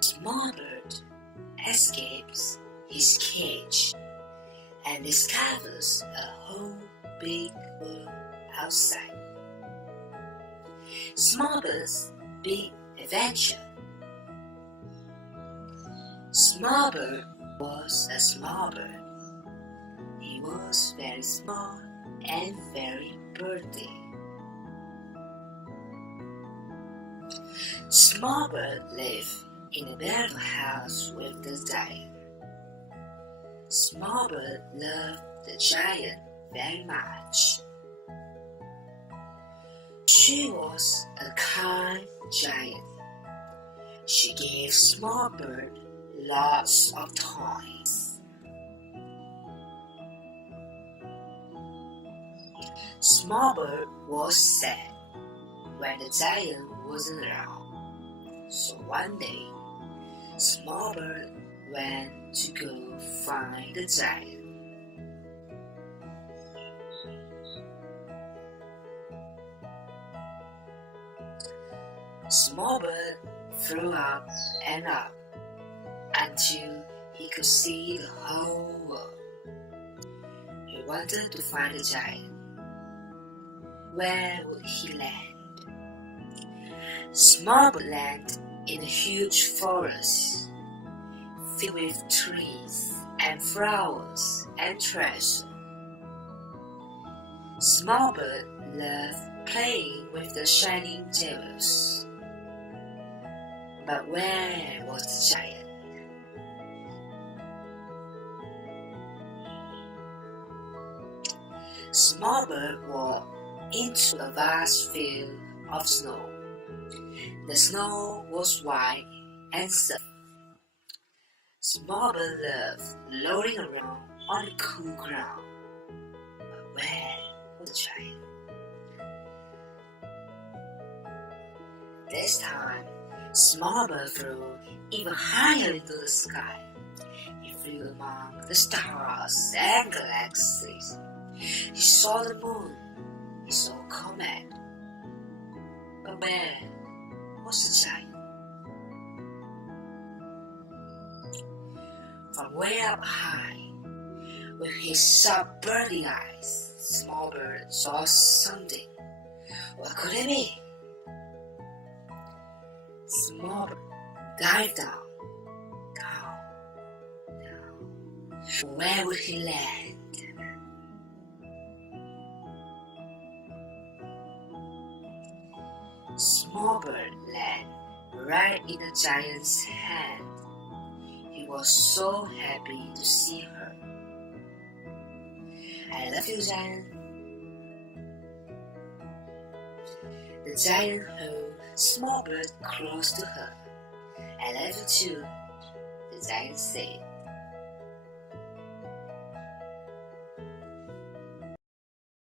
Small bird escapes his cage and discovers a whole big world outside. Small bird's big adventure. Small bird was a small bird. He was very small and very birdy. Small bird lived in a beautiful house with the giant. Small bird loved the giant very much. She was a kind giant. She gave Small bird lots of toys. Small bird was sad when the giant wasn't around. So one day, Small bird went to go find the giant. Small bird flew up and up until he could see the whole world. He wanted to find the giant. Where would he land? Small bird landed in a huge forest filled with trees and flowers and treasure. Small bird loved playing with the shining jewels. But where was the giant? Small bird walked into a vast field of snow. The snow was white and soft. Small bird loved rolling around on the cool ground. But where was the giant? This time, Small bird flew even higher into the sky. He flew among the stars and galaxies. He saw the moon. He saw a comet. But where was the giant? From way up high, with his sharp birdie eyes, Small bird saw something. What could it be? Small bird dived down. Where would he land? Small bird landed right in the giant's hand. He was so happy to see her. I love you, giant. The giant held Small bird close to her. I love you too, the giant said.